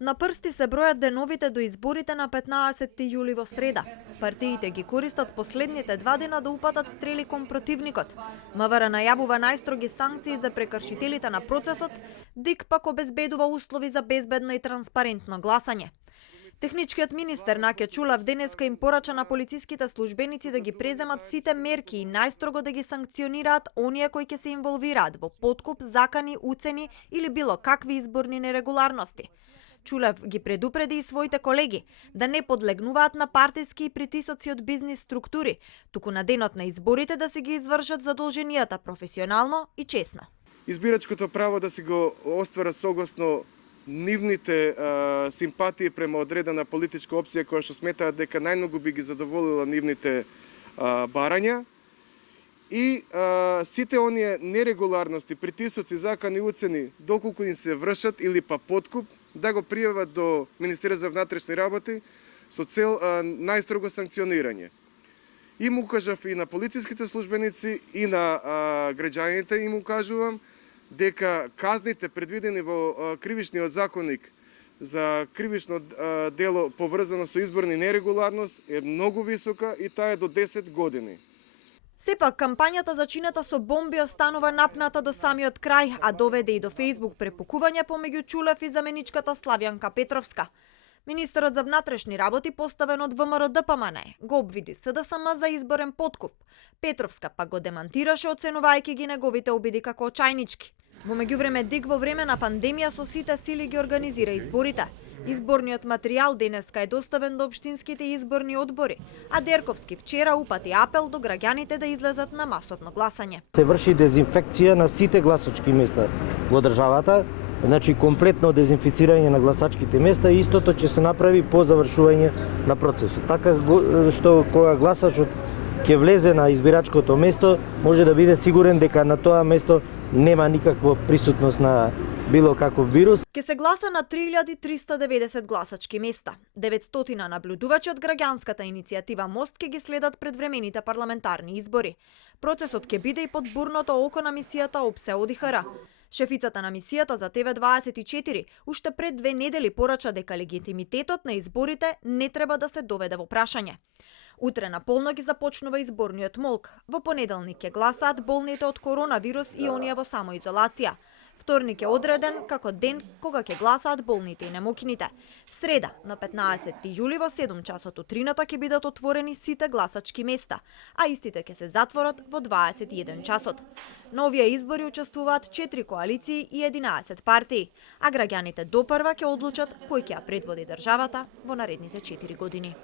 На прсти се бројат деновите до изборите на 15 јули во среда. Партиите ги користат последните 2 дена да упатат стрели кон противникот. МВР најавува најстроги санкции за прекршителите на процесот, ДИК пак обезбедува услови за безбедно и транспарентно гласање. Техничкиот министер Наке Чулев денеска им порача на полициските службеници да ги преземат сите мерки и најстрого да ги санкционираат оние кои ќе се инволвираат во подкуп, закани, уцени или било какви изборни нерегуларности. Чулев ги предупреди и своите колеги да не подлегнуваат на партиски притисоци од бизнис структури, туку на денот на изборите да се ги извршат задолженијата професионално и честно. Избирачкото право да си го оствара согласно нивните симпатии према одредена политичка опција која што сметаат дека најмногу би ги задоволила нивните барања и сите оние нерегуларности, притисоци, закани, уцени, доколку им се вршат или па подкуп, да го пријават до Министерството за внатрешни работи со цел најстрого санкционирање. И му кажав и на полициските службеници и на граѓаните им укажувам дека казните предвидени во кривичниот законник за кривично дело поврзано со изборни нерегуларност е многу висока и таа е до 10 години. Сепак, кампањата зачината со бомби останува напната до самиот крај, а доведе и до Facebook препукување помеѓу Чулев и заменичката Славјанка Петровска. Министерот за внатрешни работи, поставен од ВМРО ДПМН, го обвиди СДСМ за изборен подкуп. Петровска пак го демантираше, оценувајќи ги неговите обиди како очајнички. Во меѓувреме ДИК во време на пандемија со сите сили ги организира изборите. Изборниот материјал денеска е доставен до општинските изборни одбори, а Дерковски вчера упати апел до граѓаните да излезат на масовно гласање. Се врши дезинфекција на сите гласачки места во државата, значи комплетно дезинфицирање на гласачките места и истото ќе се направи по завршување на процесот. Така што кога гласачот ќе влезе на избирачкото место, може да биде сигурен дека на тоа место нема никаква присутност на било каков вирус. Ке се гласа на 3390 гласачки места. 900 наблюдувачи од граѓанската иницијатива Мост ке ги следат предвремените парламентарни избори. Процесот ке биде и под бурното око на мисијата ОПСЕ ОДИХР. Шефицата на мисијата за ТВ24 уште пред 2 недели порача дека легитимитетот на изборите не треба да се доведе во прашање. Утре на полноќ започнува изборниот молк. Во понеделник ќе гласаат болните од коронавирус и оние во самоизолација. Вторник е одреден како ден кога ќе гласаат болните и немокините. Среда, на 15 јули во 7 часот утрината ќе бидат отворени сите гласачки места, а истите ќе се затворат во 21 часот. На овие избори учествуваат 4 коалиции и 11 партии, а граѓаните допрва ќе одлучат кој ќе ја предводи државата во наредните 4 години.